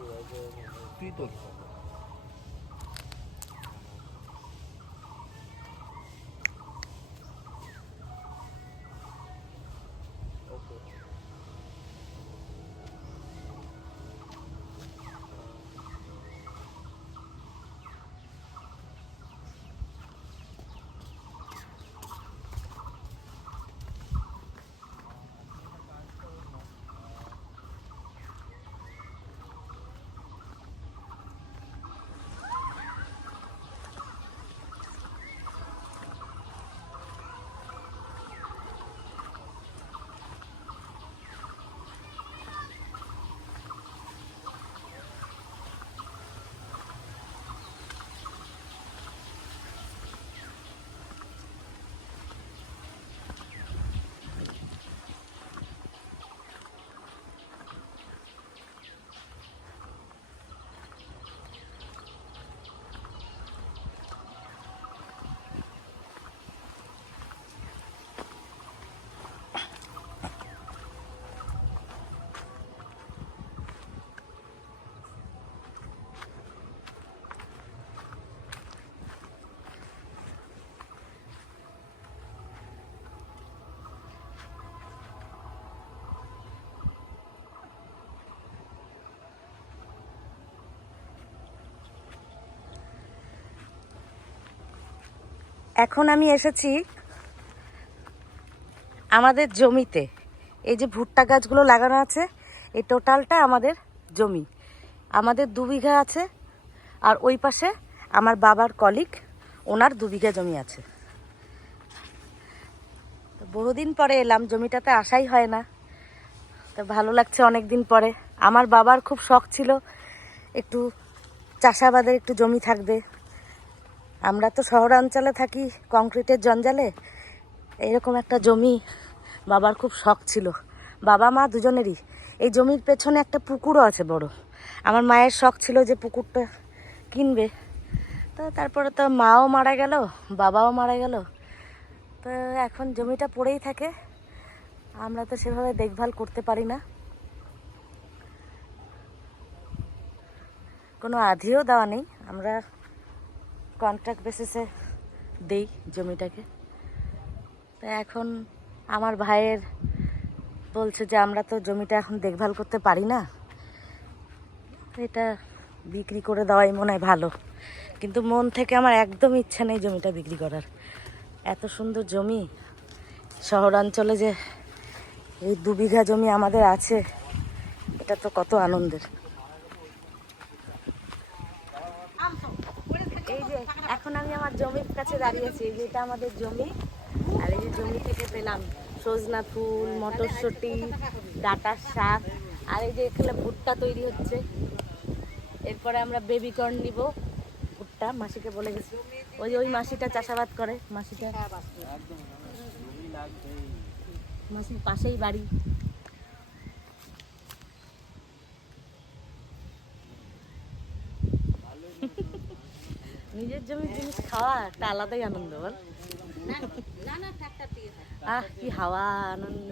就来个那个的 এখন আমি এসেছি আমাদের জমিতে। এই যে ভুট্টা গাছগুলো লাগানো আছে, এই টোটালটা আমাদের জমি। আমাদের দু বিঘা আছে, আর ওই পাশে আমার বাবার কলিক ওনার দু বিঘা জমি আছে। তো বহুদিন পরে এলাম, জমিটাতে আসাই হয় না। তো ভালো লাগছে অনেক দিন পরে। আমার বাবার খুব শখ ছিল, একটু চাষাবাদের একটু জমি থাকবে। আমরা তো শহরাঞ্চলে থাকি, কংক্রিটের জঞ্জালে। এরকম একটা জমি বাবার খুব শখ ছিল। বাবা, মা দুজনেরই। এই জমির পেছনে একটা পুকুরও আছে বড়। আমার মায়ের শখ ছিল যে পুকুরটা কিনবে। তো তারপরে তো মাও মারা গেল, বাবাও মারা গেল। তো এখন জমিটা পড়েই থাকে। আমরা তো সেভাবে দেখভাল করতে পারি না। কোনো আধিও দেওয়া নেই। আমরা কন্ট্রাক্ট বেসিসে দেই জমিটাকে। তো এখন আমার ভাইয়ের বলছে যে, আমরা তো জমিটা এখন দেখভাল করতে পারি না। এটা বিক্রি করে দেওয়াই মনে হয় ভালো। কিন্তু মন থেকে আমার একদম ইচ্ছা নেই জমিটা বিক্রি করার। এত সুন্দর জমি। শহরাঞ্চলে যে এই দু বিঘা জমি আমাদের আছে, এটা তো কত আনন্দের এই যে এখন আমি আমার জমির কাছে দাঁড়িয়েছি যেটা আমাদের জমি। আর এই যে জমি থেকে পেলাম সজনা ফুল মটরশুঁটি ডাটার শাক আর এই যে এখানে ভুট্টা তৈরি হচ্ছে। এরপরে আমরা বেবি কর্ন নিব ভুট্টা মাসিকে বলে গেছি। ওই ওই মাসিটা চাষাবাদ করে মাসিটা। মাসির পাশেই বাড়ি। নিজের জমির জিনিস খাওয়া একটা আলাদাই আনন্দ বল। আহ কি হাওয়া আনন্দ